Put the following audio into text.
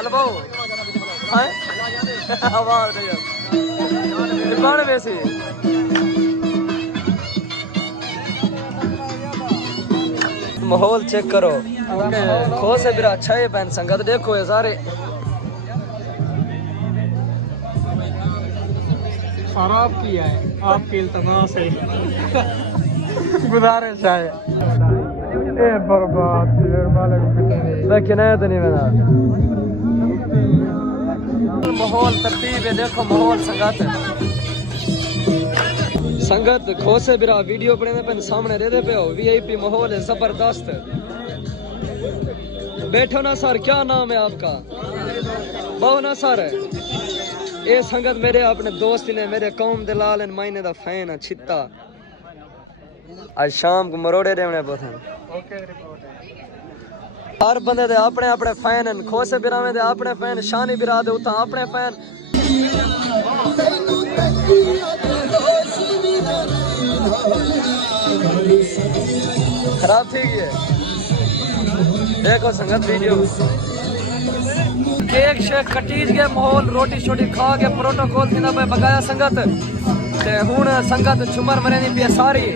hello hi आवाज नहीं यार कौन वैसे माहौल चेक करो खो से बिरा अच्छा है पहन संगत देखो ये सारे शराब किया है आपकी इल्तमास है गुजारिश है ए बर्बाद मालिक मैं किनाया तो नहीं बना माहौल तरतीब है देखो माहौल संगत खो से बिरा वीडियो बने पे सामने दे दे पे हो वीआईपी माहौल है जबरदस्त बैठो ना सर क्या नाम है आपका बहु ना सर ये संगत मेरे अपने दोस्त ने मेरे कौम दलाल महीने का फैन है छित्ता आज शाम को मरोड़े देने पौधे हर बंदे दे अपने अपने फैन हैं खोसे बिरावे दे अपने फैन शानी बिरा दे उता अपने फैन खराब थी है देखो संगत वीडियो केक शेक कटीज के माहौल रोटी छोटी खा के प्रोटोकॉल थी ना पे बगाया संगत ते हुन संगत झुमर मरे दी पे सारी